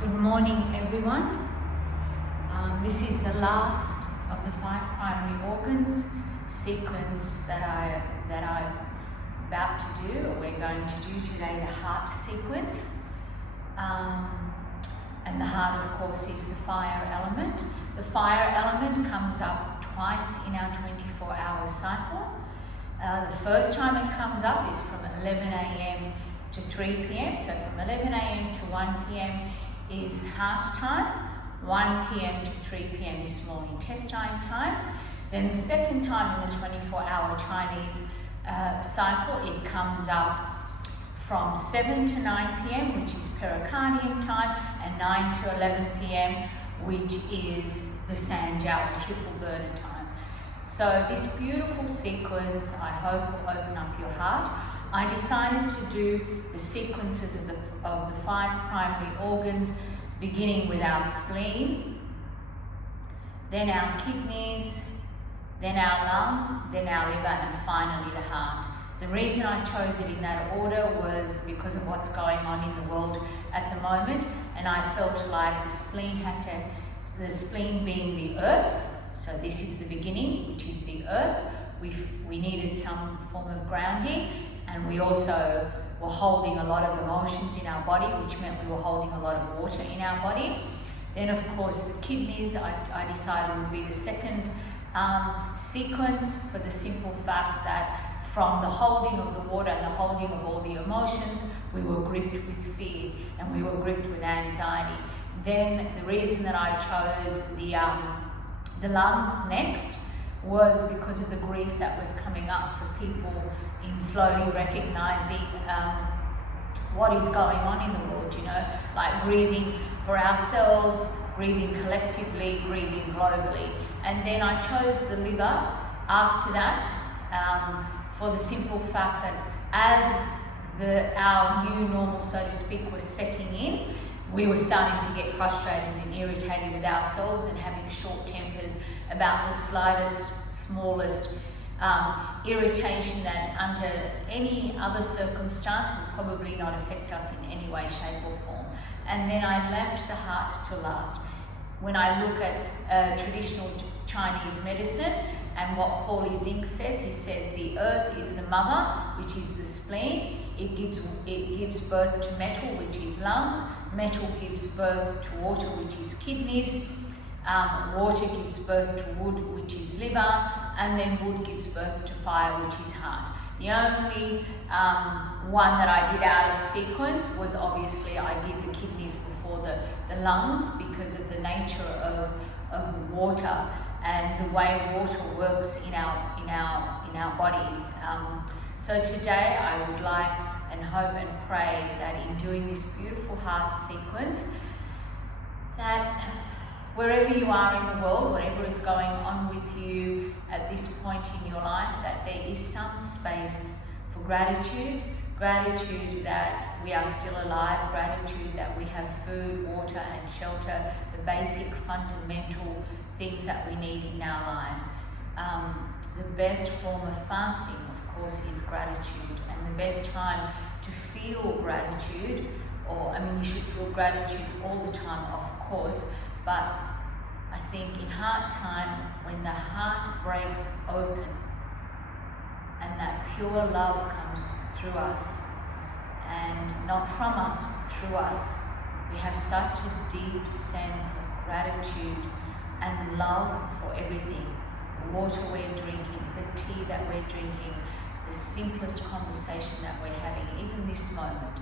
Good morning, everyone. This is the last of the 5 primary organs sequence that I'm about to do, or we're going to do today, the heart sequence. And the heart, of course, is the fire element. The fire element comes up twice in our 24-hour cycle. The first time it comes up is from 11 a.m. to 3 p.m. So from 11 a.m. to 1 p.m. is heart time. 1 p.m. to 3 p.m. is small intestine time. Then the second time in the 24-hour Chinese cycle, it comes up from 7 to 9 p.m., which is pericardium time, and 9 to 11 p.m., which is the Sanjiao, the triple burner time. So this beautiful sequence, I hope, will open up your heart. I decided to do the sequences of the 5 primary organs, beginning with our spleen, then our kidneys, then our lungs, then our liver, and finally the heart. The reason I chose it in that order was because of what's going on in the world at the moment, and I felt like the spleen being the earth, so this is the beginning, which is the earth. We needed some form of grounding, and we also were holding a lot of emotions in our body, which meant we were holding a lot of water in our body. Then, of course, the kidneys, I decided would be the second sequence, for the simple fact that from the holding of the water and the holding of all the emotions, we were gripped with fear and we were gripped with anxiety. Then the reason that I chose the lungs next was because of the grief that was coming up for people in slowly recognizing what is going on in the world, like grieving for ourselves, grieving collectively, grieving globally. And then I chose the liver after that for the simple fact that as our new normal, so to speak, was setting in, we were starting to get frustrated and irritated with ourselves and having short tempers about the slightest, smallest irritation that under any other circumstance would probably not affect us in any way, shape or form. And then I left the heart to last. When I look at traditional Chinese medicine and what Paulie Zink says, he says the earth is the mother, which is the spleen. It gives birth to metal, which is lungs. Metal gives birth to water, which is kidneys. Water gives birth to wood, which is liver, and then wood gives birth to fire, which is heart. The only one that I did out of sequence was obviously I did the kidneys before the lungs because of the nature of water and the way water works in our bodies. So today I would like and hope and pray that in doing this beautiful heart sequence, that wherever you are in the world, whatever is going on with you at this point in your life, that there is some space for gratitude. Gratitude that we are still alive, gratitude that we have food, water and shelter, the basic fundamental things that we need in our lives. The best form of fasting, of course, is gratitude, and the best time to feel gratitude, you should feel gratitude all the time, of course, but I think in heart time, when the heart breaks open and that pure love comes through us, and not from us, through us, we have such a deep sense of gratitude and love for everything. The water we're drinking, the tea that we're drinking, the simplest conversation that we're having, even this moment.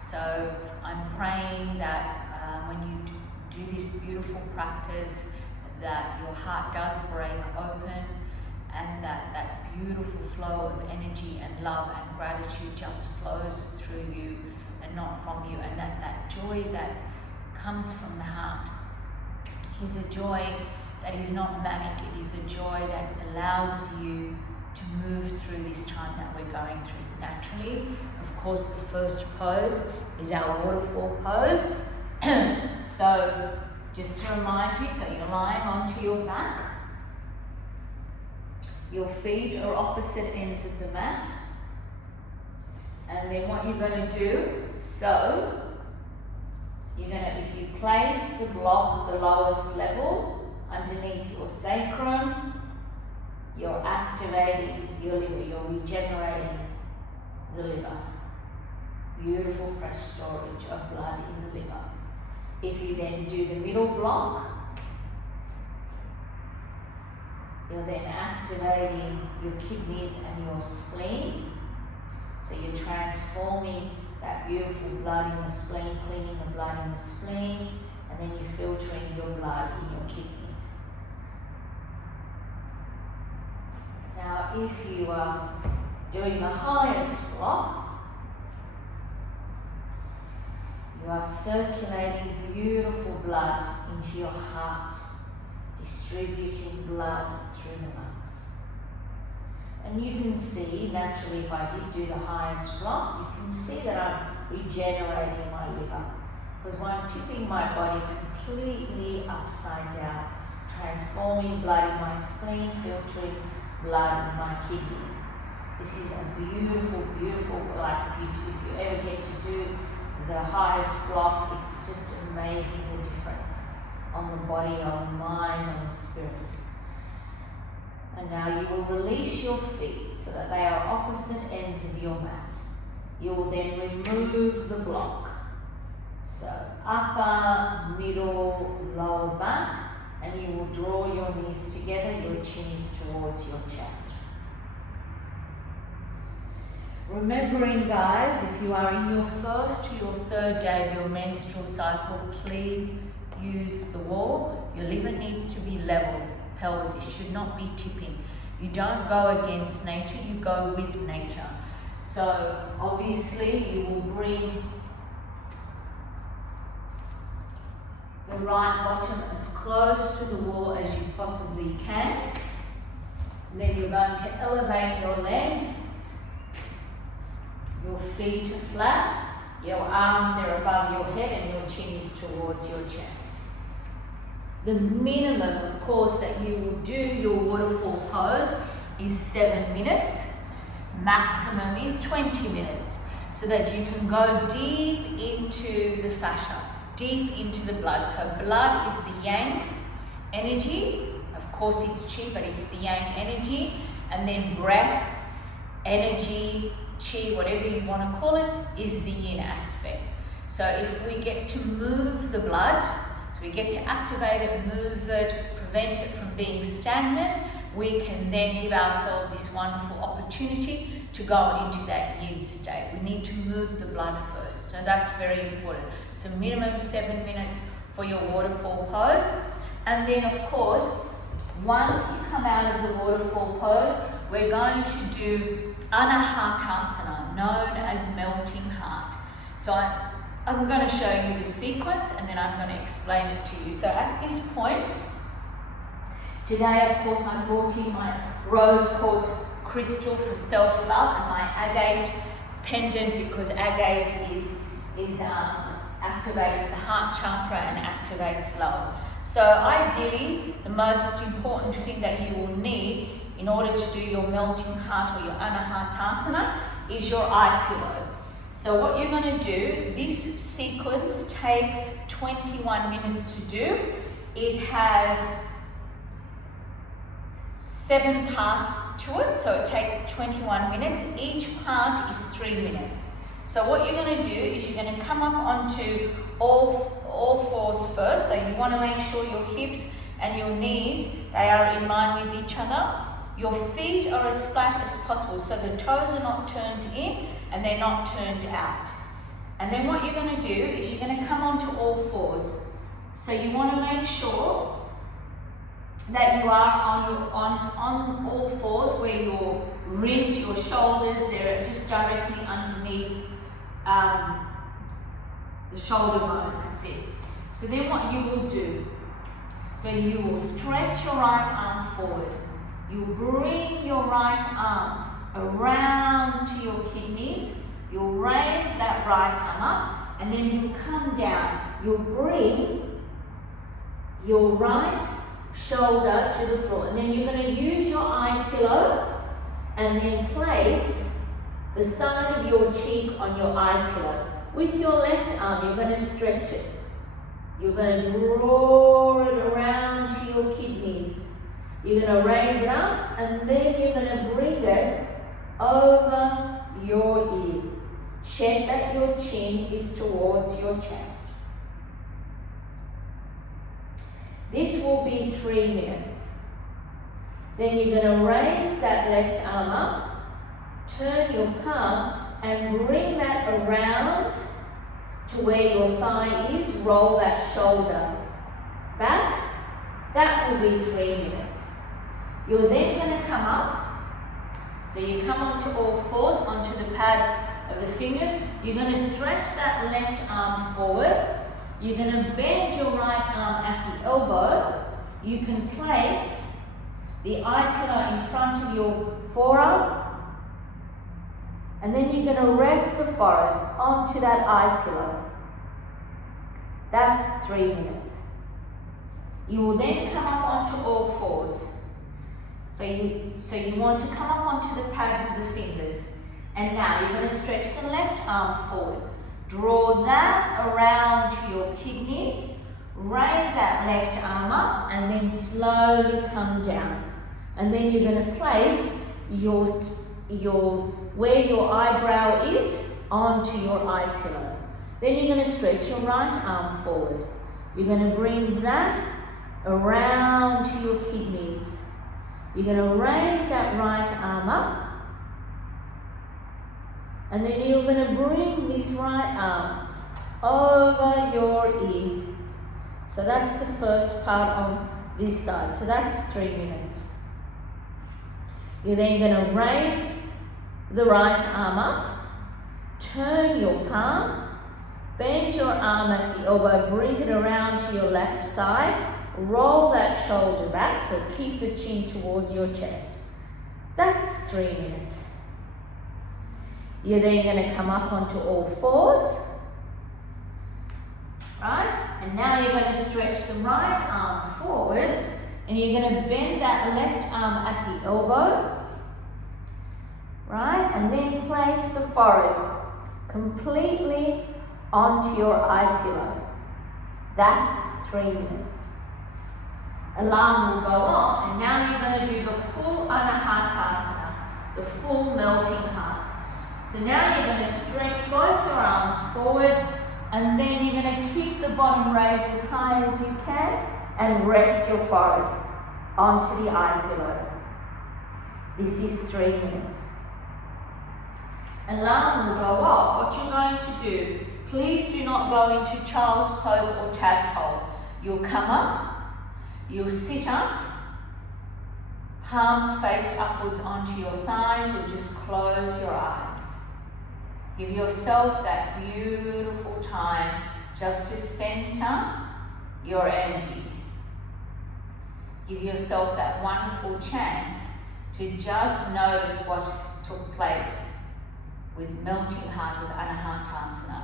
So I'm praying that when you do this beautiful practice, that your heart does break open and that beautiful flow of energy and love and gratitude just flows through you and not from you, and that joy that comes from the heart is a joy that is not manic. It is a joy that allows you to move through this time that we're going through naturally. Of course, the first pose is our waterfall pose. So just to remind you, so you're lying onto your back. Your feet are opposite ends of the mat. And then what you're going to do, so if you place the block at the lowest level underneath your sacrum, you're activating your liver, you're regenerating the liver. Beautiful fresh storage of blood in the liver. If you then do the middle block, you're then activating your kidneys and your spleen. So you're transforming that beautiful blood in the spleen, cleaning the blood in the spleen, and then you're filtering your blood in your kidneys. Now, if you are doing the highest block, you are circulating beautiful blood into your heart, distributing blood through the lungs. And you can see, naturally, if I did do the highest block, you can see that I'm regenerating my liver, because I'm tipping my body completely upside down, transforming blood in my spleen, filtering blood in my kidneys. This is a beautiful, beautiful, like if you ever get to do the highest block, it's just amazing the difference on the body, on the mind, on the spirit. And now you will release your feet so that they are opposite ends of your mat. You will then remove the block. So upper, middle, lower back, and you will draw your knees together, your chin is towards your chest. Remembering, guys, if you are in your first to your third day of your menstrual cycle, please use the wall. Your liver needs to be level. Pelvis, it should not be tipping. You don't go against nature, you go with nature. So obviously you will bring the right bottom as close to the wall as you possibly can. And then you're going to elevate your legs. Your feet are flat, your arms are above your head, and your chin is towards your chest. The minimum, of course, that you will do your waterfall pose is 7 minutes. Maximum is 20 minutes, so that you can go deep into the fascia, deep into the blood. So blood is the yang energy. Of course, it's chi, but it's the yang energy. And then breath, energy, chi, whatever you want to call it, is the yin aspect. So if we get to move the blood, so we get to activate it, move it, prevent it from being stagnant, we can then give ourselves this wonderful opportunity to go into that yin state. We need to move the blood first, so that's very important. So minimum 7 minutes for your waterfall pose. And then of course, once you come out of the waterfall pose, we're going to do Anahatasana, known as melting heart. So I'm going to show you the sequence and then I'm going to explain it to you. So at this point, today of course I brought in my rose quartz crystal for self-love and my agate pendant, because agate activates the heart chakra and activates love. So ideally, the most important thing that you will need in order to do your melting heart or your Anahatasana is your eye pillow. So what you're going to do, this sequence takes 21 minutes to do. It has 7 parts to it, so it takes 21 minutes. Each part is 3 minutes. So what you're going to do is you're going to come up onto all fours first. So you want to make sure your hips and your knees, they are in line with each other. Your feet are as flat as possible, so the toes are not turned in and they're not turned out. And then what you're going to do is you're going to come onto all fours. So you want to make sure that you are on all fours, where your wrists, your shoulders, they're just directly underneath the shoulder bone. That's it. So then what you will do, so you will stretch your right arm forward. You bring your right arm around to your kidneys. You'll raise that right arm up, and then you'll come down. You'll bring your right shoulder to the floor, and then you're going to use your eye pillow and then place the side of your cheek on your eye pillow. With your left arm, you're going to stretch it. You're going to draw it around to your kidneys. You're going to raise it up and then you're going to bring it over your ear. Check that your chin is towards your chest. This will be 3 minutes. Then you're going to raise that left arm up, turn your palm and bring that around to where your thigh is. Roll that shoulder back. That will be 3 minutes. You're then going to come up. So you come onto all fours, onto the pads of the fingers. You're going to stretch that left arm forward. You're going to bend your right arm at the elbow. You can place the eye pillow in front of your forearm. And then you're going to rest the forehead onto that eye pillow. That's 3 minutes. You will then come up onto all fours. So you want to come up onto the pads of the fingers. And now you're going to stretch the left arm forward. Draw that around to your kidneys. Raise that left arm up and then slowly come down. And then you're going to place where your eyebrow is onto your eye pillow. Then you're going to stretch your right arm forward. You're going to bring that around to your kidneys. You're going to raise that right arm up. And then you're going to bring this right arm over your ear. So that's the first part on this side. So that's 3 minutes. You're then going to raise the right arm up, turn your palm, bend your arm at the elbow, bring it around to your left thigh, roll that shoulder back, so keep the chin towards your chest. That's 3 minutes. You're then going to come up onto all fours, right? And now you're going to stretch the right arm forward and you're going to bend that left arm at the elbow, right? And then place the forehead completely onto your eye pillow. That's 3 minutes. Alarm will go off and now you're going to do the full Anahatasana, the full melting heart. So now you're going to stretch both your arms forward and then you're going to keep the bottom raised as high as you can and rest your forehead onto the eye pillow. This is 3 minutes. Alarm will go off. What you're going to do, please do not go into child's pose or tadpole. You'll come up, you'll sit up, palms faced upwards onto your thighs. You'll just close your eyes. Give yourself that beautiful time just to center your energy. Give yourself that wonderful chance to just notice what took place with melting heart, with Anahatasana.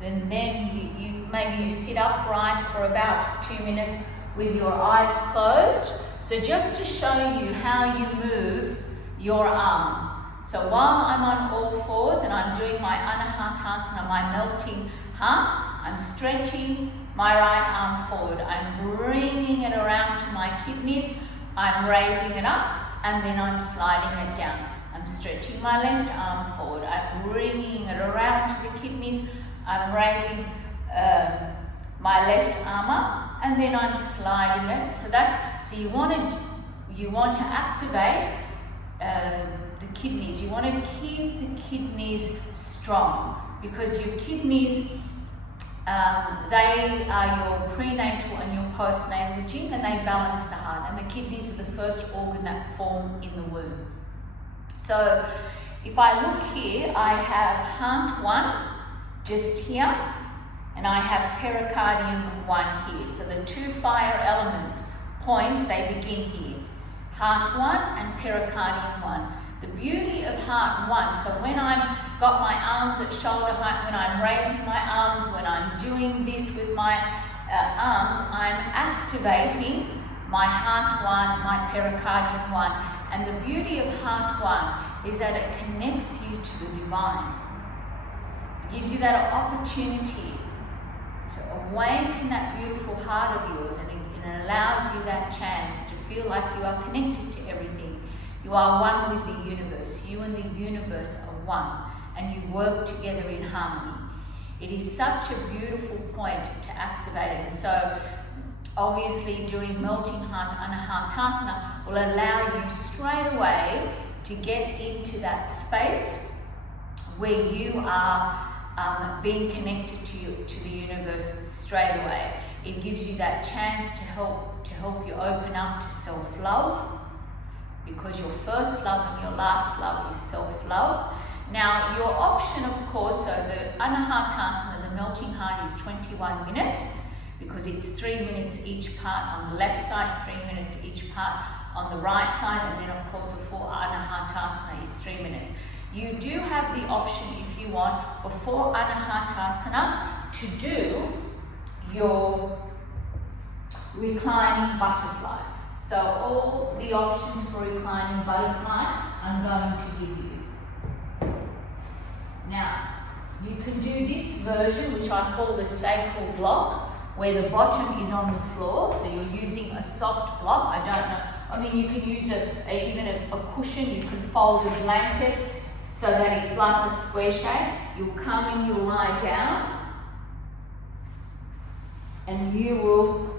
Then you maybe sit upright for about 2 minutes with your eyes closed. So just to show you how you move your arm. So while I'm on all fours and I'm doing my Anahatasana, my melting heart, I'm stretching my right arm forward. I'm bringing it around to my kidneys. I'm raising it up and then I'm sliding it down. I'm stretching my left arm forward. I'm bringing it around to the kidneys. I'm raising my left arm up and then I'm sliding it. So you want to activate the kidneys. You want to keep the kidneys strong because your kidneys, they are your prenatal and your postnatal gene and they balance the heart, and the kidneys are the first organ that form in the womb. So if I look here, I have heart 1 just here and I have pericardium 1 here. So the 2 fire element points, they begin here. Heart 1 and pericardium 1. The beauty of heart 1, so when I've got my arms at shoulder height, when I'm raising my arms, when I'm doing this with my arms, I'm activating my heart 1, my pericardium 1. And the beauty of heart 1 is that it connects you to the divine. It gives you that opportunity to awaken that beautiful heart of yours, and it allows you that chance to feel like you are connected to everything. You are one with the universe. You and the universe are one, and you work together in harmony. It is such a beautiful point to activate it. And so obviously doing melting heart Anahatasana will allow you straight away to get into that space where you are being connected to the universe straight away. It gives you that chance to help you open up to self-love, because your first love and your last love is self-love. Now, your option, of course, so the Anahatasana, the melting heart, is 21 minutes, because it's 3 minutes each part on the left side, 3 minutes each part on the right side, and then, of course, the full Anahatasana is 3 minutes. You do have the option, if you want, before Anahatasana, to do your reclining butterfly. So all the options for reclining butterfly I'm going to give you. Now, you can do this version, which I call the sacral block, where the bottom is on the floor, so you're using a soft block. I don't know, I mean, you can use even a cushion. You can fold a blanket so that it's like a square shape. You'll come and you'll lie down, and you will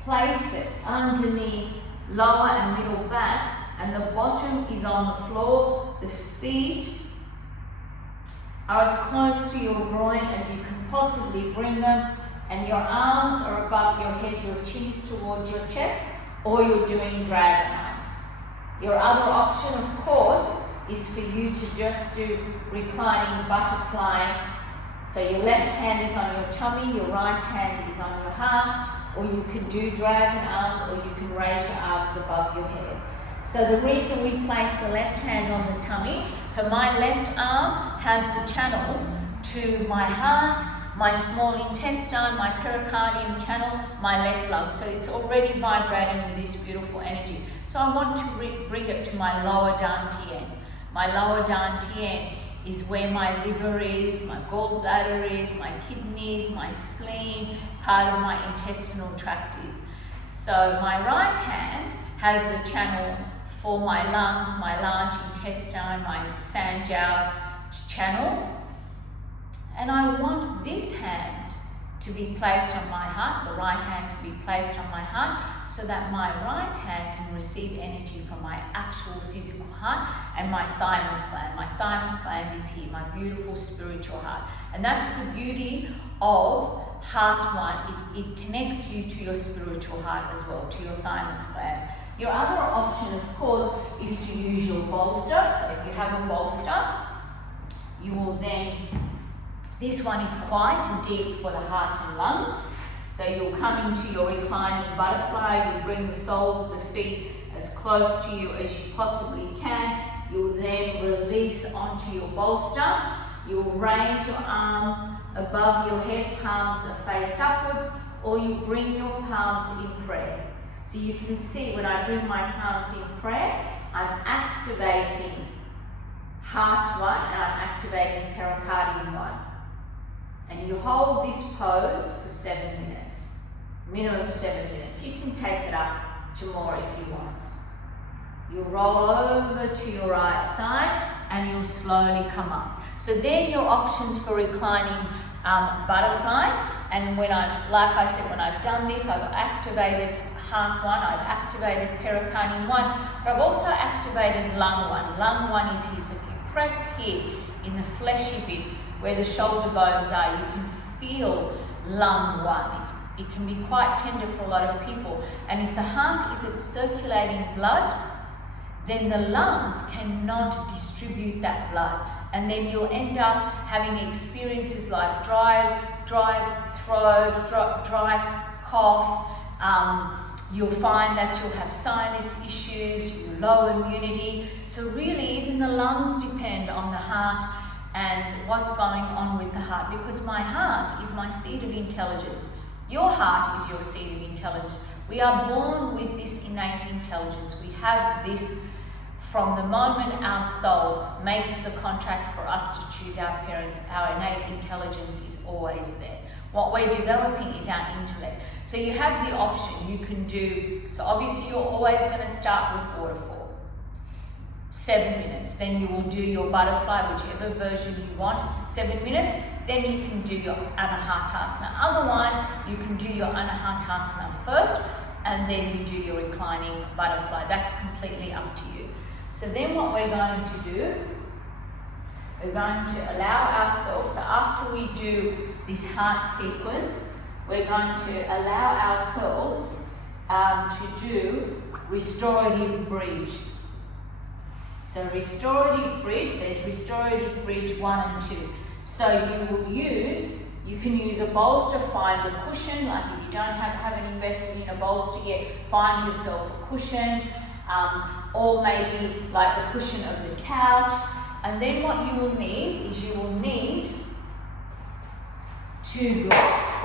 place it underneath lower and middle back, and the bottom is on the floor. The feet are as close to your groin as you can possibly bring them, and your arms are above your head, your chin is towards your chest, or you're doing dragon arms. Your other option, of course, is for you to just do reclining butterfly. So your left hand is on your tummy, your right hand is on your heart, or you can do dragon arms, or you can raise your arms above your head. So the reason we place the left hand on the tummy, so my left arm has the channel to my heart, my small intestine, my pericardium channel, my left lung. So it's already vibrating with this beautiful energy. So I want to bring it to my lower dantian. My lower dantian is where my liver is, my gallbladder is, my kidneys, my spleen, part of my intestinal tract is. So my right hand has the channel for my lungs, my large intestine, my Sanjiao channel. And I want this hand to be placed on my heart, the right hand to be placed on my heart, so that my right hand can receive energy from my actual physical heart and my thymus gland. My thymus gland is here, my beautiful spiritual heart. And that's the beauty of Heart One. It connects you to your spiritual heart as well, to your thymus gland. Your other option, of course, is to use your bolster. So if you have a bolster, you will then, this one is quite deep for the heart and lungs. So you'll come into your reclining butterfly, you bring the soles of the feet as close to you as you possibly can. You'll then release onto your bolster. You'll raise your arms above your head, palms are faced upwards, or you bring your palms in prayer. So you can see when I bring my palms in prayer, I'm activating Heart One and I'm activating Pericardium One. And you hold this pose for 7 minutes, minimum 7 minutes. You can take it up to more if you want. You'll roll over to your right side and you'll slowly come up. So they're your options for reclining butterfly. And when like I said, when I've done this, I've activated Heart One, I've activated Pericardium One, but I've also activated Lung One. Lung One is here, so if you press here in the fleshy bit where the shoulder bones are, you can feel Lung One. It can be quite tender for a lot of people. And if the heart isn't circulating blood, then the lungs cannot distribute that blood. And then you'll end up having experiences like dry throat, dry cough. You'll find that you'll have sinus issues, low immunity. So really, even the lungs depend on the heart and what's going on with the heart, because my heart is my seat of intelligence. Your heart is your seat of intelligence. We are born with this innate intelligence. We have this from the moment our soul makes the contract for us to choose our parents. Our innate intelligence is always there. What we're developing is our intellect. So you have the option, you can do, so obviously you're always going to start with waterfall. 7 minutes, then you will do your butterfly, whichever version you want, 7 minutes, then you can do your Anahatasana. Otherwise, you can do your Anahatasana first, and then you do your reclining butterfly. That's completely up to you. So then what we're going to do, we're going to allow ourselves, so after we do this heart sequence, we're going to allow ourselves to do restorative bridge. So restorative bridge, there's restorative bridge 1 and 2. So you can use a bolster, find a cushion, like if you haven't invested in a bolster yet, find yourself a cushion, or maybe like the cushion of the couch. And then what you will need is you will need 2 blocks.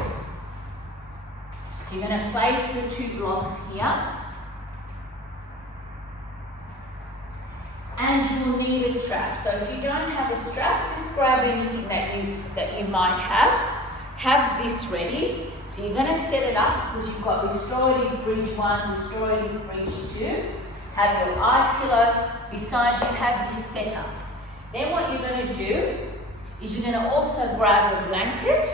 So you're going to place the 2 blocks here. And you will need a strap. So if you don't have a strap, just grab anything that you might have. Have this ready. So you're going to set it up because you've got restorative bridge 1, restorative bridge 2. Have your eye pillow beside you, have this set up. Then what you're going to do is you're going to also grab a blanket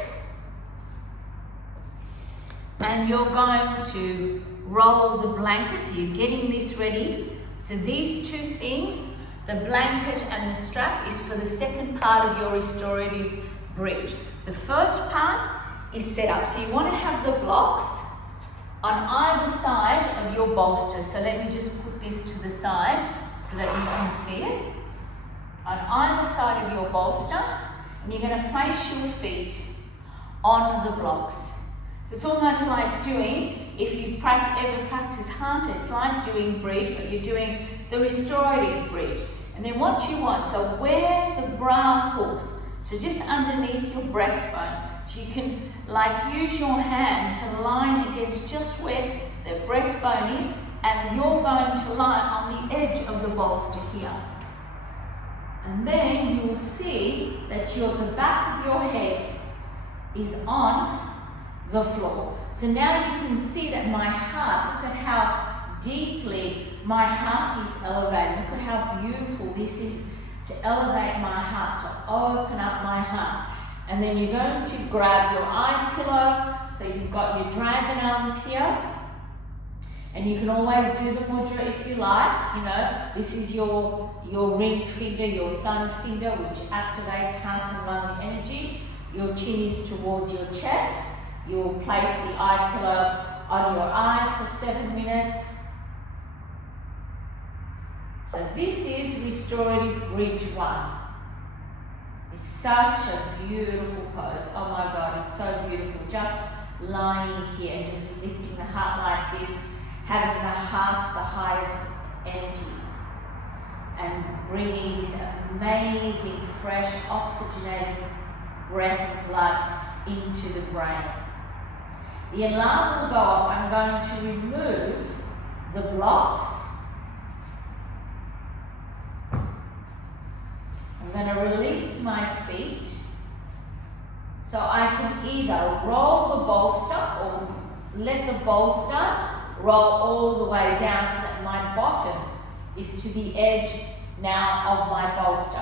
and you're going to roll the blanket. So you're getting this ready. So these 2 things, the blanket and the strap, is for the second part of your restorative bridge. The first part is set up. So you want to have the blocks on either side of your bolster. So let me just put this to the side so that you can see it. On either side of your bolster, and you're going to place your feet on the blocks. So it's almost like doing, if you've ever practiced Hatha, it's like doing bridge, but you're doing the restorative bridge. And then what you want, so where the bra hooks, so just underneath your breastbone, so you can like use your hand to line against just where the breastbone is, and you're going to lie on the edge of the bolster here. And then you will see that the back of your head is on the floor. So now you can see that my heart, look at how deeply my heart is elevated. Look at how beautiful this is to elevate my heart, to open up my heart. And then you're going to grab your eye pillow. So you've got your dragon arms here. And you can always do the mudra if you like. You know, this is your ring finger, your sun finger, which activates heart and lung energy. Your chin is towards your chest. You'll place the eye pillow on your eyes for 7 minutes. So this is restorative bridge 1. It's such a beautiful pose. Oh my God, it's so beautiful. Just lying here and just lifting the heart like this, having the heart the highest energy, and bringing this amazing, fresh, oxygenated breath of blood into the brain. The alarm will go off. I'm going to remove the blocks. I'm going to release my feet. So I can either roll the bolster or let the bolster roll all the way down so that my bottom is to the edge now of my bolster.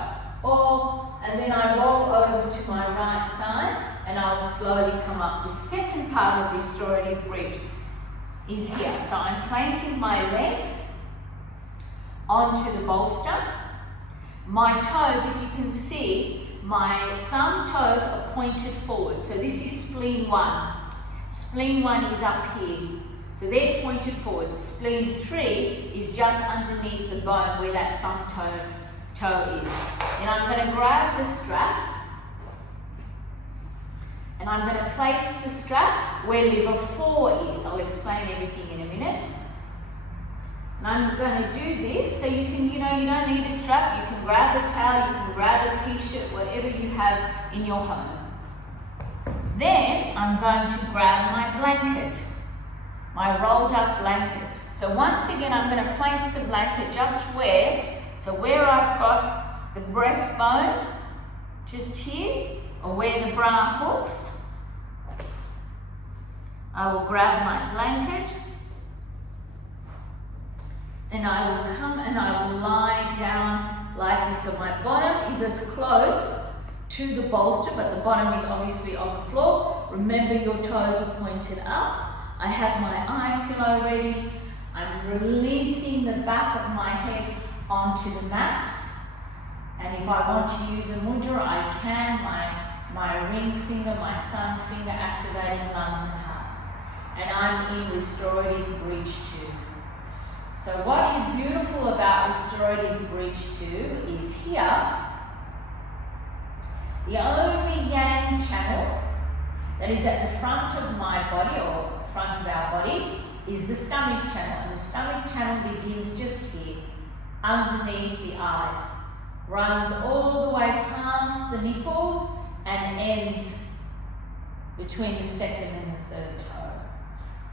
And then I roll over to my right side and I will slowly come up. The second part of restorative bridge is here. So I'm placing my legs onto the bolster. My toes, if you can see, my thumb toes are pointed forward. So this is spleen 1. Spleen 1 is up here. So they're pointed forward. Spleen 3 is just underneath the bone where that thumb toe is. And I'm going to grab the strap and I'm going to place the strap where liver 4 is. I'll explain everything in a minute. And I'm going to do this so you can, you don't need a strap. You can grab a towel, you can grab a t-shirt, whatever you have in your home. Then I'm going to grab my blanket, my rolled up blanket. So once again, I'm going to place the blanket just where I've got the breastbone, just here, or where the bra hooks. I will grab my blanket and I will come and I will lie down like this. So my bottom is as close to the bolster, but the bottom is obviously on the floor. Remember, your toes are pointed up. I have my eye pillow ready. I'm releasing the back of my head onto the mat. And if I want to use a mudra, I can. My ring finger, my sun finger, activating lungs and heart. And I'm in Restorative Bridge 2. So what is beautiful about Restorative Bridge 2 is here, the only yang channel that is at the front of my body, or front of our body, is the stomach channel. And the stomach channel begins just here, underneath the eyes. Runs all the way past the nipples and ends between the second and the third toe.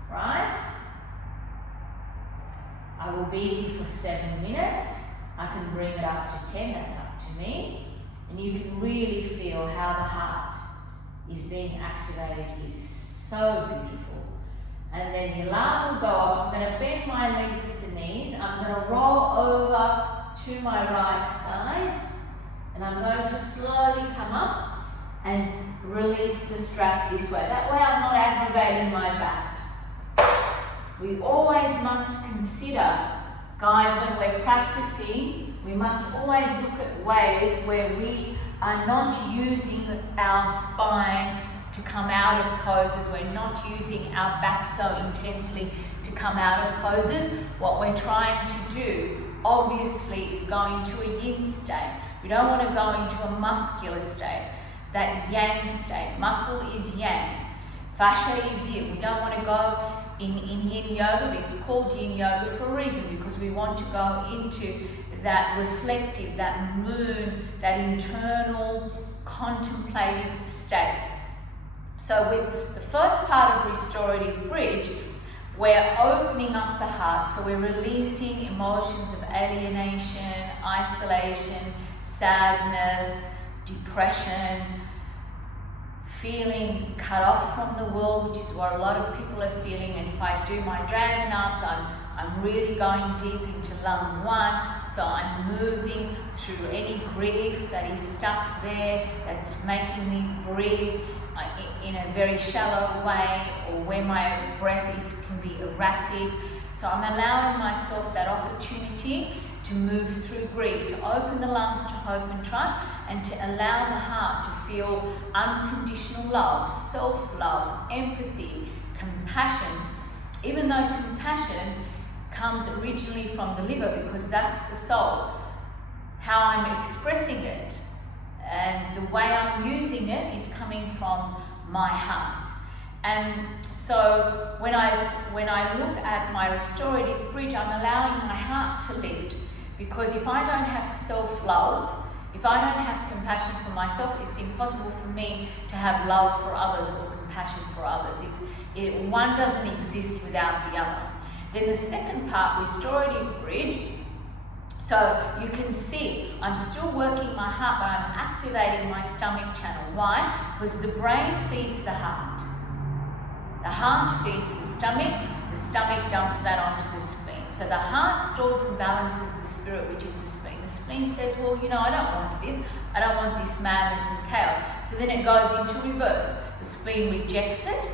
Right? I will be here for 7 minutes. I can bring it up to 10, that's up to me. And you can really feel how the heart is being activated here. So beautiful. And then the alarm will go off. I'm going to bend my legs at the knees. I'm going to roll over to my right side. And I'm going to slowly come up and release the strap this way. That way I'm not aggravating my back. We always must consider, guys, when we're practicing, we must always look at ways where we are not using our spine to come out of poses. We're not using our back so intensely to come out of poses. What we're trying to do, obviously, is go into a yin state. We don't want to go into a muscular state, that yang state. Muscle is yang, fascia is yin. We don't want to go in Yin Yoga. It's called Yin Yoga for a reason, because we want to go into that reflective, that moon, that internal contemplative state. So with the first part of Restorative Bridge, we're opening up the heart. So we're releasing emotions of alienation, isolation, sadness, depression, feeling cut off from the world, which is what a lot of people are feeling. And if I do my dragon arms, I'm really going deep into lung 1. So I'm moving through any grief that is stuck there, that's making me breathe in a very shallow way, or where my breath can be erratic. So I'm allowing myself that opportunity to move through grief, to open the lungs to hope and trust, and to allow the heart to feel unconditional love, self-love, empathy, compassion. Even though compassion comes originally from the liver, because that's the soul, how I'm expressing it and the way I'm using it is coming from my heart. And so when I look at my Restorative Bridge, I'm allowing my heart to lift, because if I don't have self-love, if I don't have compassion for myself, it's impossible for me to have love for others or compassion for others. One doesn't exist without the other. Then the second part, Restorative Bridge, so you can see I'm still working my heart, but I'm activating my stomach channel. Why? Because the brain feeds the heart. The heart feeds the stomach dumps that onto the spleen. So the heart stores and balances the spirit, which is the spleen. The spleen says, well, I don't want this. I don't want this madness and chaos. So then it goes into reverse. The spleen rejects it,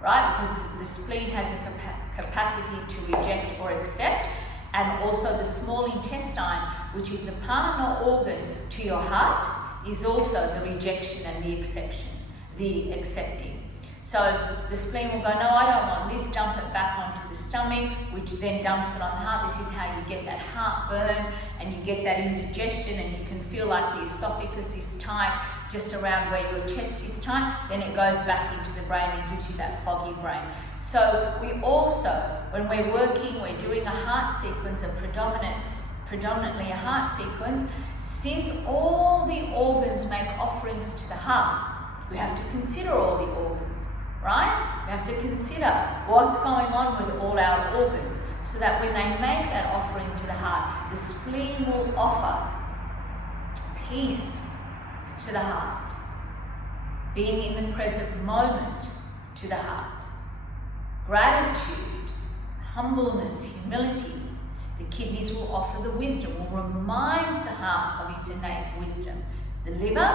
right? Because the spleen has a capacity to reject or accept. And also the small intestine, which is the partner organ to your heart, is also the rejection and the accepting. So the spleen will go, no, I don't want this, dump it back onto the stomach, which then dumps it on the heart. This is how you get that heartburn, and you get that indigestion, and you can feel like the esophagus is tight just around where your chest is tight. Then it goes back into the brain and gives you that foggy brain. So we also, when we're working, we're doing a heart sequence, predominantly a heart sequence. Since all the organs make offerings to the heart, we have to consider all the organs, right? We have to consider what's going on with all our organs, so that when they make that offering to the heart, the spleen will offer peace to the heart, being in the present moment to the heart. gratitude, humbleness, humility. The kidneys will offer the wisdom, will remind the heart of its innate wisdom. The liver,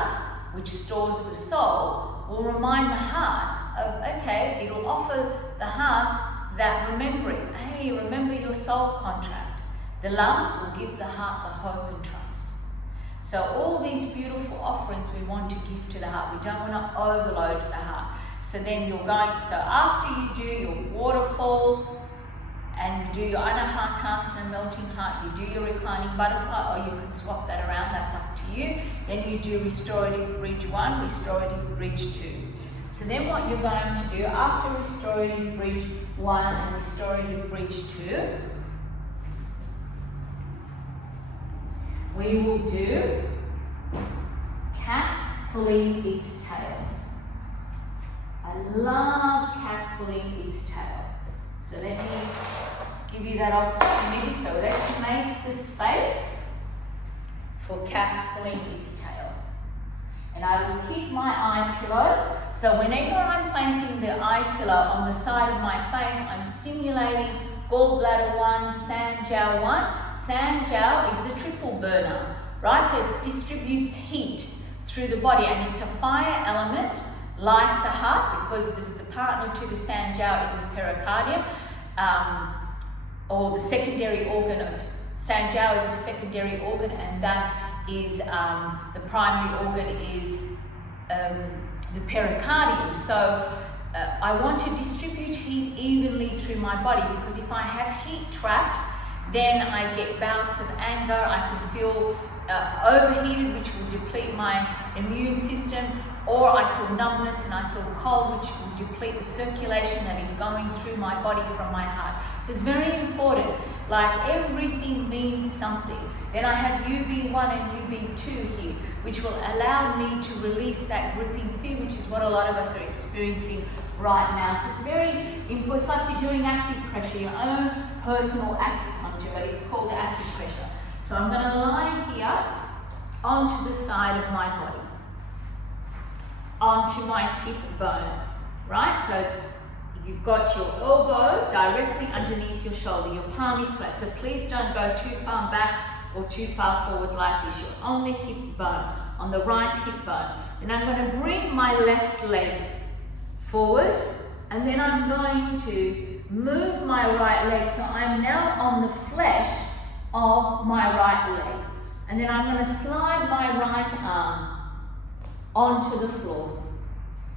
which stores the soul, will remind the heart of, okay, it'll offer the heart that remembering. Hey, remember your soul contract. The lungs will give the heart the hope and trust. So all these beautiful offerings we want to give to the heart. We don't want to overload the heart. So then you're going, so after you do your waterfall and you do your Anahatasana melting heart, you do your reclining butterfly, or you can swap that around, that's up to you. Then you do restorative bridge 1, restorative bridge 2. So then what you're going to do after restorative bridge 1 and restorative bridge 2, we will do cat pulling its tail. I love cat pulling its tail. So let me give you that opportunity. So let's make the space for cat pulling its tail. And I will keep my eye pillow. So whenever I'm placing the eye pillow on the side of my face, I'm stimulating gallbladder 1, Sanjiao 1. Sanjiao is the triple burner, right? So it distributes heat through the body, and it's a fire element like the heart, because this, the partner to the Sanjiao is the pericardium, or the secondary organ of Sanjiao is the secondary organ, and that is the primary organ is the pericardium. So I want to distribute heat evenly through my body, because if I have heat trapped, then I get bouts of anger, I can feel overheated, which will deplete my immune system, or I feel numbness and I feel cold, which will deplete the circulation that is going through my body from my heart. So it's very important, like everything means something. Then I have UB1 and UB2 here, which will allow me to release that gripping fear, which is what a lot of us are experiencing right now. So it's very important. It's like you're doing acupressure, your own personal acupuncture, but it's called acupressure. So I'm going to lie here onto the side of my body, onto my hip bone, right? So you've got your elbow directly underneath your shoulder, your palm is flat. So please don't go too far back or too far forward like this. You're on the hip bone, on the right hip bone. And I'm going to bring my left leg forward, and then I'm going to move my right leg. So I'm now on the flesh of my right leg. And then I'm going to slide my right arm onto the floor.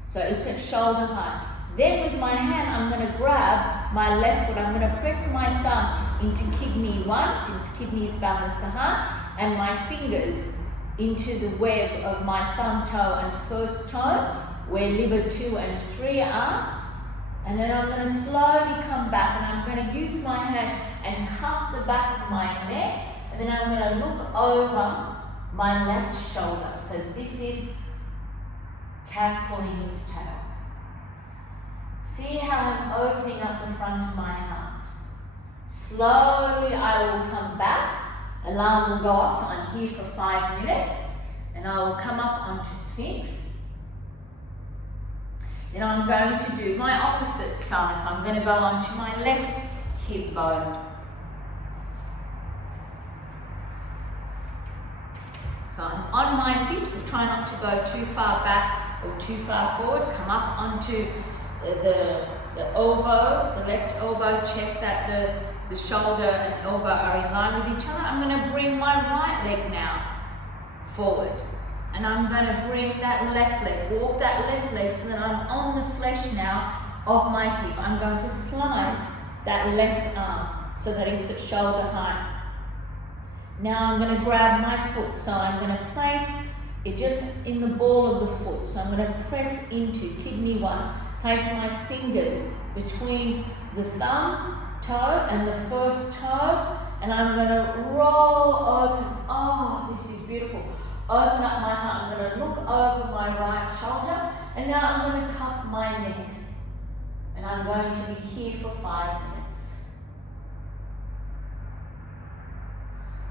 So it's at shoulder height. Then with my hand, I'm going to grab my left foot. I'm going to press my thumb into kidney 1, since kidneys balance the heart, and my fingers into the web of my thumb toe and first toe, where liver 2 and 3 are. And then I'm going to slowly come back, and I'm going to use my hand and cup the back of my neck, and then I'm going to look over my left shoulder. So this is cat pulling its tail. See how I'm opening up the front of my heart. Slowly I will come back, alarm will go off, so I'm here for 5 minutes, and I will come up onto Sphinx. Then I'm going to do my opposite side, so I'm going to go onto my left hip bone. So I'm on my hips, so try not to go too far back or too far forward. Come up onto the elbow, the left elbow, check that the shoulder and elbow are in line with each other. I'm going to bring my right leg now forward. And I'm going to bring that left leg, walk that left leg so that I'm on the flesh now of my hip. I'm going to slide that left arm so that it's at shoulder height. Now I'm going to grab my foot, so I'm going to place it just in the ball of the foot. So I'm going to press into kidney 1, place my fingers between the thumb toe and the first toe, and I'm going to roll open. Oh, this is beautiful. Open up my heart. I'm going to look over my right shoulder, and now I'm going to cup my neck, and I'm going to be here for 5 minutes.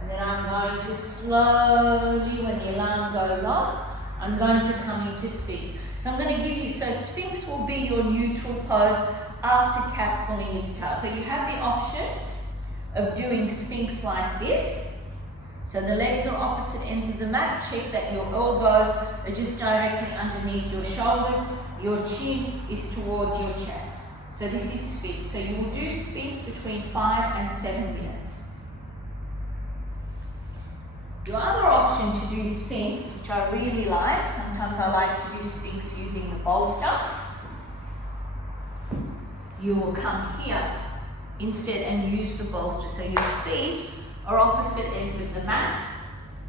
And then I'm going to slowly, when the alarm goes off, I'm going to come into Sphinx. So I'm going to give you, so Sphinx will be your neutral pose. after cat pulling its tail. So you have the option of doing Sphinx like this. So the legs are opposite ends of the mat. Check that your elbows are just directly underneath your shoulders. Your chin is towards your chest. So this is Sphinx. So you will do Sphinx between 5 and 7 minutes. Your other option to do Sphinx, which I really like, sometimes I like to do Sphinx using the bolster. You will come here instead and use the bolster. So your feet are opposite ends of the mat.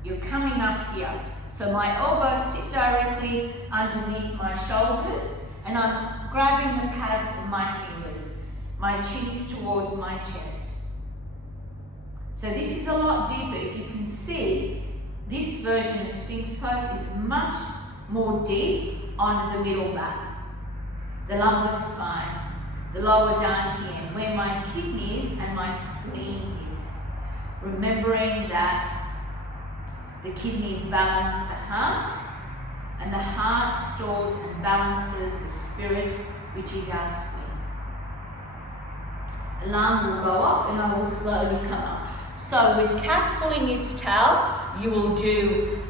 You're coming up here. So my elbows sit directly underneath my shoulders and I'm grabbing the pads of my fingers. My chin is towards my chest. So this is a lot deeper. If you can see, this version of Sphinx pose is much more deep on the middle back, the lumbar spine, the lower dantian, where my kidneys and my spleen is. Remembering that the kidneys balance the heart, and the heart stores and balances the spirit, which is our spleen. Alarm will go off and I will slowly come up. So with cat pulling its tail, you will do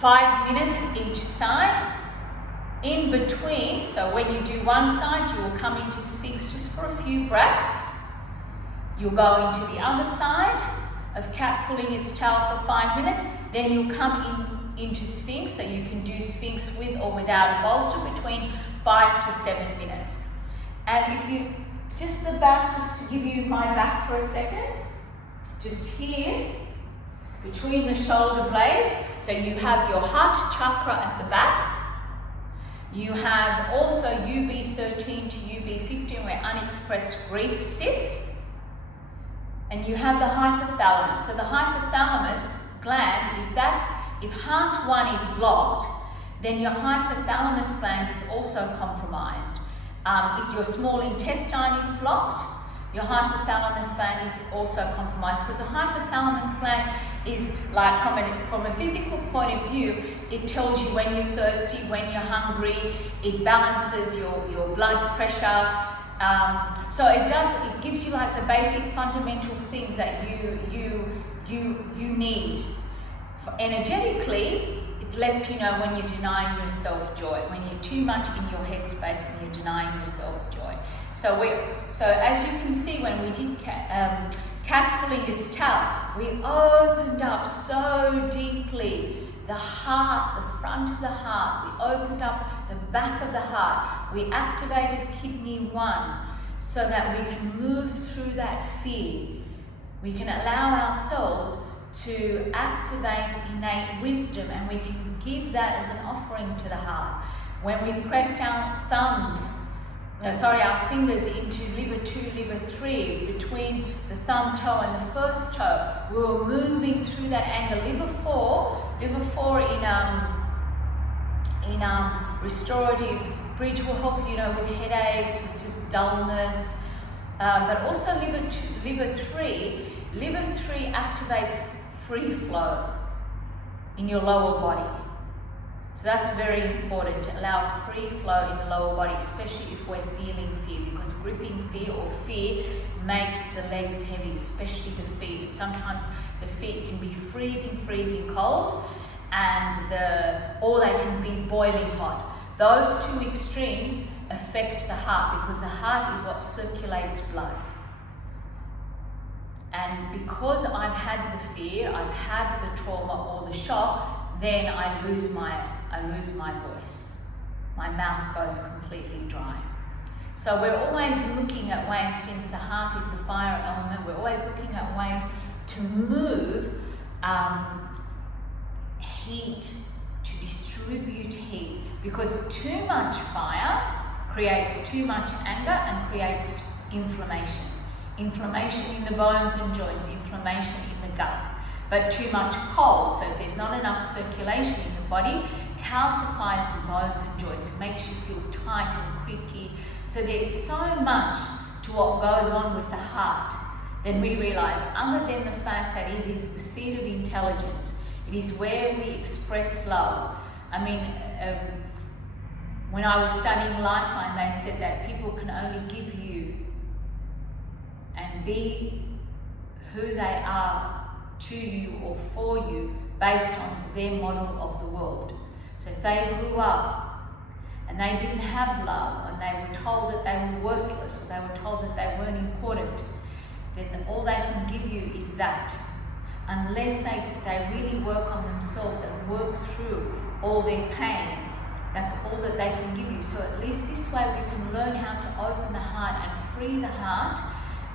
5 minutes each side. In between, so when you do one side, you will come into Sphinx just for a few breaths. You'll go into the other side of cat pulling its tail for 5 minutes. Then you'll come into Sphinx, so you can do Sphinx with or without a bolster between 5 to 7 minutes. And if you, just the back, just to give you my back for a second, just here, between the shoulder blades, so you have your heart chakra at the back. You have also UB13 to UB15 where unexpressed grief sits. And you have the hypothalamus. So the hypothalamus gland, if heart 1 is blocked, then your hypothalamus gland is also compromised. If your small intestine is blocked, your hypothalamus gland is also compromised, because the hypothalamus gland is like, from a physical point of view, it tells you when you're thirsty, when you're hungry, it balances your blood pressure. So it gives you like the basic fundamental things that you need. Energetically, it lets you know when you're denying yourself joy, when you're too much in your headspace and you're denying yourself joy. So as you can see, when we did cat pulling its tail, we opened up so deeply the heart, the front of the heart. We opened up the back of the heart. We activated kidney 1 so that we can move through that fear. We can allow ourselves to activate innate wisdom, and we can give that as an offering to the heart. When we pressed our our fingers into liver 2, liver 3, between the thumb toe and the first toe, we were moving through that angle. Liver 4 in restorative bridge will help you with headaches, with just dullness, but also liver 3 activates free flow in your lower body. So that's very important, to allow free flow in the lower body, especially if we're feeling fear, because gripping fear or fear makes the legs heavy, especially the feet. But sometimes the feet can be freezing cold, or they can be boiling hot. Those two extremes affect the heart, because the heart is what circulates blood. And because I've had the fear, I've had the trauma or the shock, then I lose my voice. My mouth goes completely dry. So we're always looking at ways, since the heart is the fire element, we're always looking at ways to move heat, to distribute heat, because too much fire creates too much anger and creates inflammation. Inflammation in the bones and joints, inflammation in the gut. But too much cold, so if there's not enough circulation in the body, calcifies the bones and joints, makes you feel tight and creaky. So there's so much to what goes on with the heart. Then we realize, other than the fact that it is the seat of intelligence, it is where we express love. I mean, When I was studying Lifeline, they said that people can only give you and be who they are to you or for you based on their model of the world. So if they grew up and they didn't have love and they were told that they were worthless or they were told that they weren't important, then all they can give you is that. Unless they really work on themselves and work through all their pain, that's all that they can give you. So at least this way we can learn how to open the heart and free the heart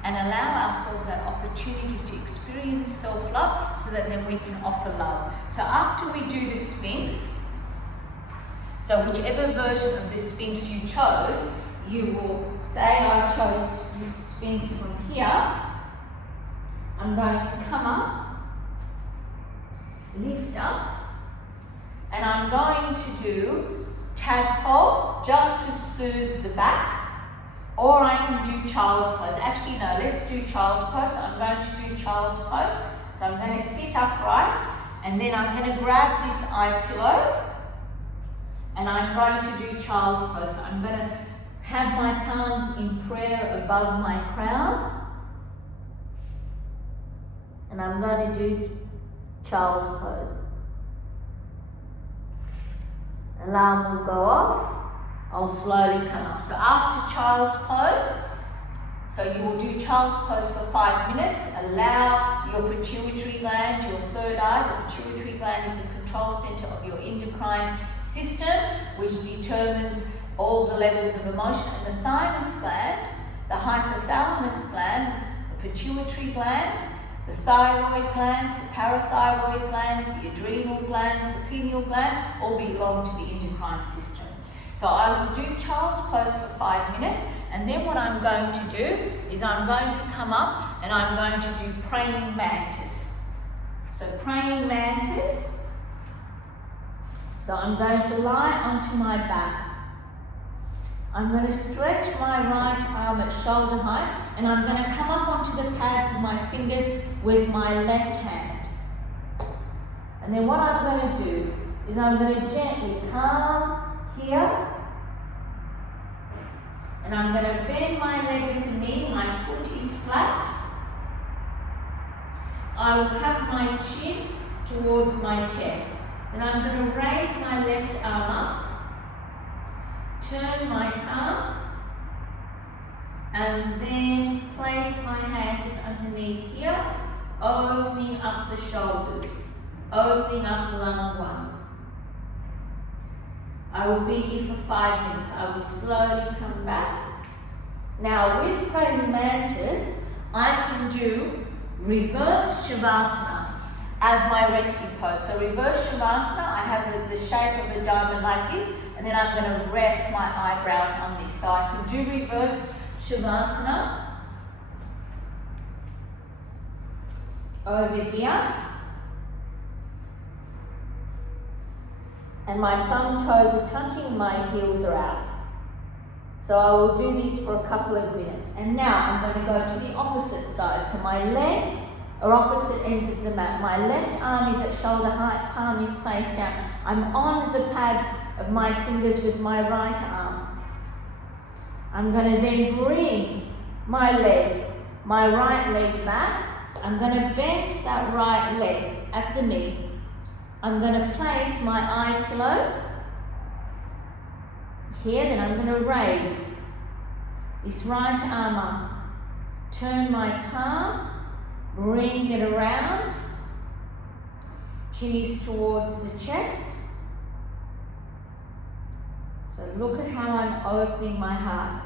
and allow ourselves that opportunity to experience self-love so that then we can offer love. So after we do the Sphinx, so whichever version of the Sphinx you chose, you will say, I chose Sphinx from here. I'm going to come up, lift up, and I'm going to do tadpole just to soothe the back, or I can do child's pose. Actually, no, let's do child's pose. So I'm going to do child's pose. So I'm going to sit upright, and then I'm going to grab this eye pillow, and I'm going to do child's pose. So I'm going to have my palms in prayer above my crown, and I'm going to do child's pose. Alarm will go off. I'll slowly come up. So after child's pose, so you will do child's pose for 5 minutes. Allow your pituitary gland, your third eye. The pituitary gland is the control center of your endocrine system, which determines all the levels of emotion. And the thymus gland, the hypothalamus gland, the pituitary gland, the thyroid glands, the parathyroid glands, the adrenal glands, the pineal gland, all belong to the endocrine system. So I will do child's pose for 5 minutes, and then what I'm going to do is I'm going to come up and I'm going to do praying mantis. So praying mantis. So I'm going to lie onto my back. I'm going to stretch my right arm at shoulder height, and I'm going to come up onto the pads of my fingers with my left hand. And then what I'm going to do is I'm going to gently come here, and I'm going to bend my leg at the knee, my foot is flat. I will have my chin towards my chest. Then I'm going to raise my left arm up, turn my palm, and then place my hand just underneath here, opening up the shoulders, opening up lung 1. I will be here for 5 minutes. I will slowly come back. Now with praying mantis, I can do reverse Shavasana as my resting pose. So reverse Shavasana, I have the shape of a diamond like this, and then I'm going to rest my eyebrows on this. So I can do reverse Shavasana over here. And my thumb toes are touching, my heels are out. So I will do this for a couple of minutes. And now I'm going to go to the opposite side. So my legs are opposite ends of the mat. My left arm is at shoulder height, palm is face down. I'm on the pads of my fingers with my right arm. I'm going to then bring my right leg back. I'm going to bend that right leg at the knee. I'm going to place my eye pillow here, then I'm going to raise this right arm up, turn my palm, bring it around, chin is towards the chest. So look at how I'm opening my heart.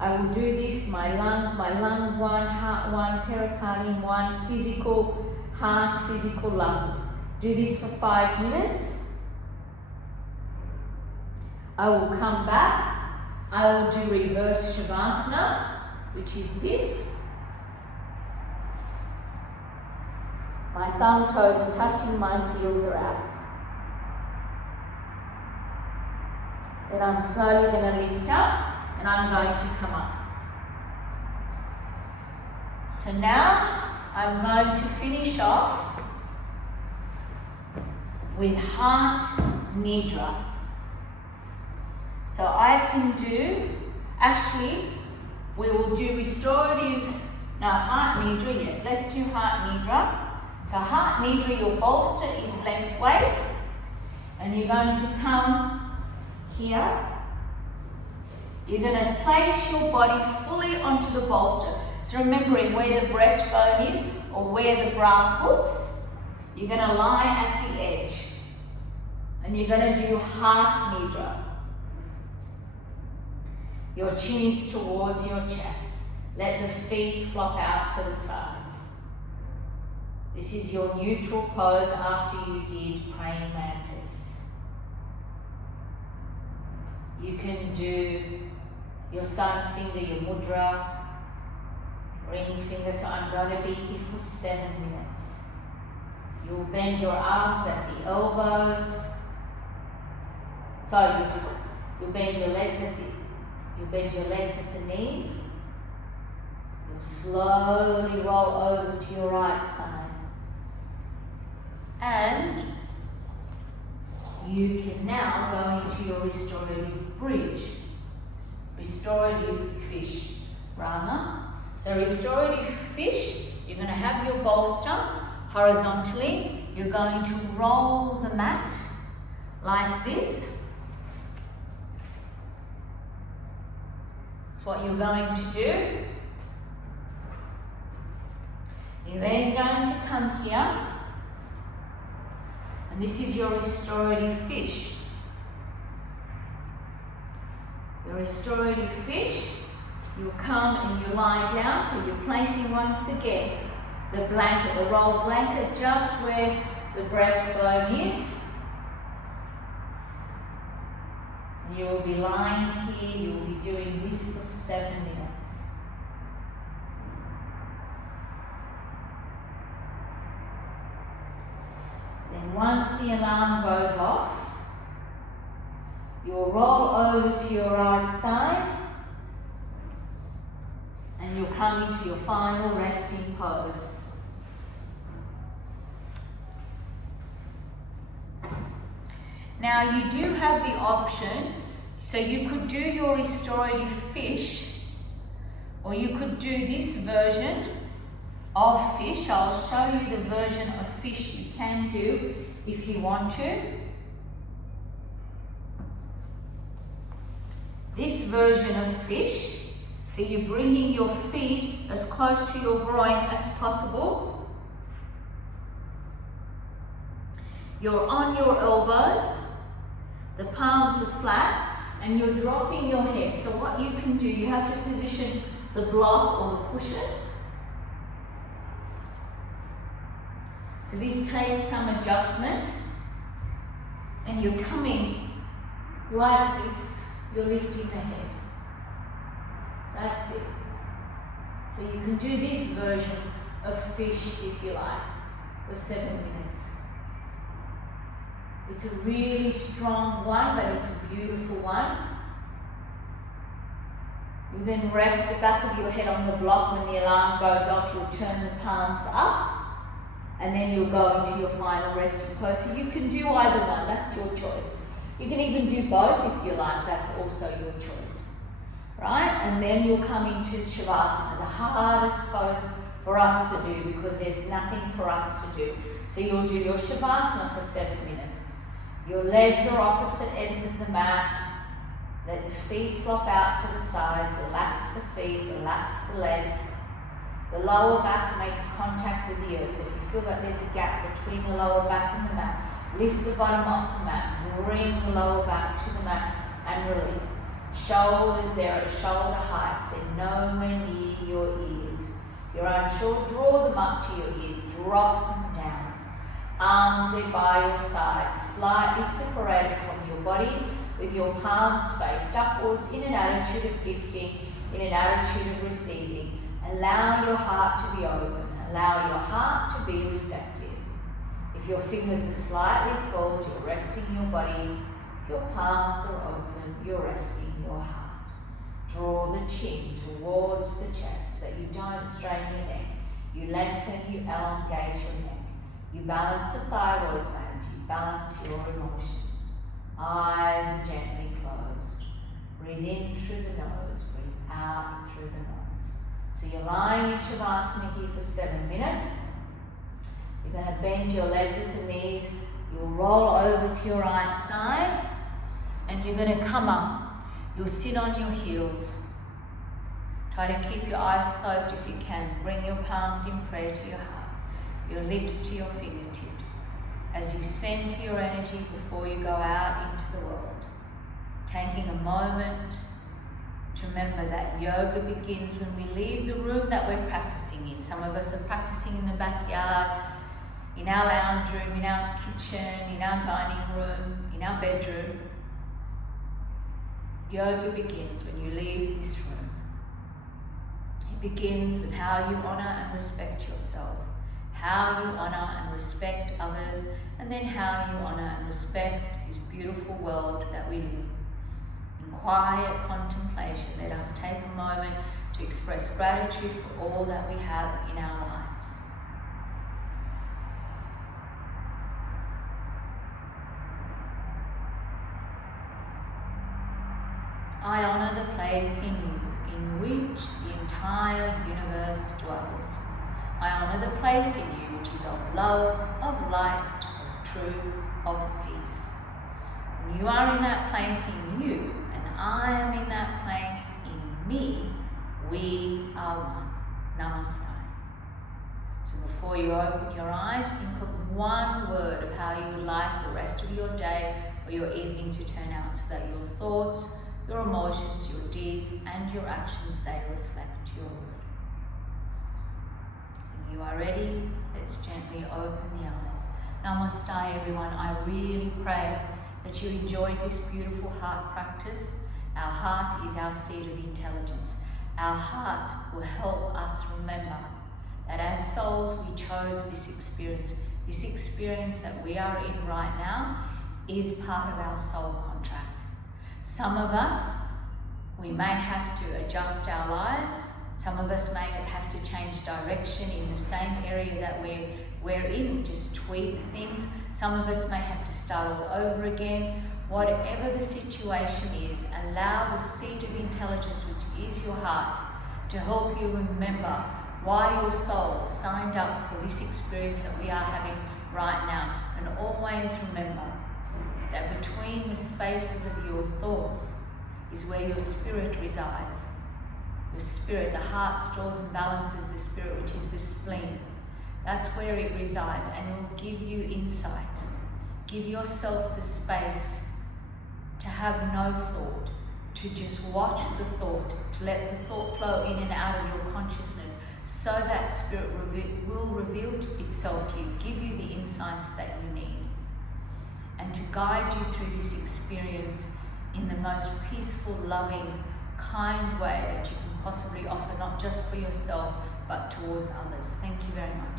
I will do this, my lungs, my lung 1, heart 1, pericardium 1, physical heart, physical lungs. Do this for 5 minutes. I will come back. I will do reverse Shavasana, which is this. My thumb toes are touching, my heels are out. Then I'm slowly going to lift up and I'm going to come up. So now I'm going to finish off with Heart Nidra. So I can do, actually, we will do Heart Nidra, yes, let's do Heart Nidra. So Heart Nidra, your bolster is lengthways, and you're going to come here. You're going to place your body fully onto the bolster. So remembering where the breastbone is, or where the bra hooks, you're going to lie at the edge. And you're going to do Heart Nidra. Your chin is towards your chest. Let the feet flop out to the sides. This is your neutral pose after you did Praying Mantis. You can do your sun finger, your mudra, ring finger. So I'm going to be here for 7 minutes. You'll bend your arms at the elbows. Sorry, you'll bend your legs at the knees. You'll slowly roll over to your right side. And you can now go into your restorative bridge. Restorative fish, rather. So restorative fish, you're going to have your bolster horizontally. You're going to roll the mat like this. That's what you're going to do. You're then going to come here, and this is your restorative fish. The restorative fish, you'll come and you lie down, so you're placing once again the blanket, the rolled blanket, just where the breastbone is. And you will be lying here, you will be doing this for 7 minutes. Then once the alarm goes off, you'll roll over to your right side and you'll come into your final resting pose. Now you do have the option, so you could do your restorative fish, or you could do this version of fish. I'll show you the version of fish you can do if you want to. This version of fish, so you're bringing your feet as close to your groin as possible. You're on your elbows, the palms are flat, and you're dropping your head. So what you can do, you have to position the block or the cushion. So this takes some adjustment, and you're coming like this. You're lifting the head. That's it. So you can do this version of fish if you like for 7 minutes. It's a really strong one, but it's a beautiful one. You then rest the back of your head on the block. When the alarm goes off, you'll turn the palms up, and then you'll go into your final resting pose. So you can do either one, that's your choice. You can even do both if you like, that's also your choice. Right? And then you'll come into Shavasana, the hardest pose for us to do because there's nothing for us to do. So you'll do your Shavasana for 7 minutes. Your legs are opposite ends of the mat. Let the feet flop out to the sides. Relax the feet, relax the legs. The lower back makes contact with the earth. So if you feel that there's a gap between the lower back and the mat, lift the bottom off the mat, bring the lower back to the mat and release. Shoulders there at shoulder height, they're nowhere near your ears. You're unsure, draw them up to your ears, drop them down. Arms there by your sides, slightly separated from your body with your palms spaced upwards in an attitude of gifting, in an attitude of receiving. Allow your heart to be open, allow your heart to be receptive. If your fingers are slightly curled, you're resting your body. If your palms are open, you're resting your heart. Draw the chin towards the chest so that you don't strain your neck. You lengthen, you elongate your neck. You balance the thyroid glands, you balance your emotions. Eyes are gently closed. Breathe in through the nose, breathe out through the nose. So you're lying in Shavasana here for 7 minutes. You're going to bend your legs at the knees. You'll roll over to your right side and you're going to come up. You'll sit on your heels. Try to keep your eyes closed if you can. Bring your palms in prayer to your heart, your lips to your fingertips. As you center your energy before you go out into the world, taking a moment to remember that yoga begins when we leave the room that we're practicing in. Some of us are practicing in the backyard, in our lounge room, in our kitchen, in our dining room, in our bedroom. Yoga begins when you leave this room. It begins with how you honor and respect yourself, how you honor and respect others, and then how you honor and respect this beautiful world that we live in. In quiet contemplation, let us take a moment to express gratitude for all that we have in our lives. I honor the place in you in which the entire universe dwells. I honor the place in you which is of love, of light, of truth, of peace. When you are in that place in you, and I am in that place in me, we are one. Namaste. So before you open your eyes, think of one word of how you would like the rest of your day or your evening to turn out, so that your thoughts, your emotions, your deeds, and your actions, they reflect your word. When you are ready, let's gently open the eyes. Namaste, everyone. I really pray that you enjoyed this beautiful heart practice. Our heart is our seat of intelligence. Our heart will help us remember that as souls we chose this experience. This experience that we are in right now is part of our soul contract. Some of us, we may have to adjust our lives. Some of us may have to change direction in the same area that we're in, just tweak things. Some of us may have to start all over again. Whatever the situation is, allow the seat of intelligence, which is your heart, to help you remember why your soul signed up for this experience that we are having right now. And always remember that between the spaces of your thoughts is where your spirit resides. Your spirit, the heart stores and balances the spirit, which is the spleen. That's where it resides, and it will give you insight. Give yourself the space to have no thought, to just watch the thought, to let the thought flow in and out of your consciousness, so that spirit will reveal itself to you, give you the insights that you need, and to guide you through this experience in the most peaceful, loving, kind way that you can possibly offer, not just for yourself, but towards others. Thank you very much.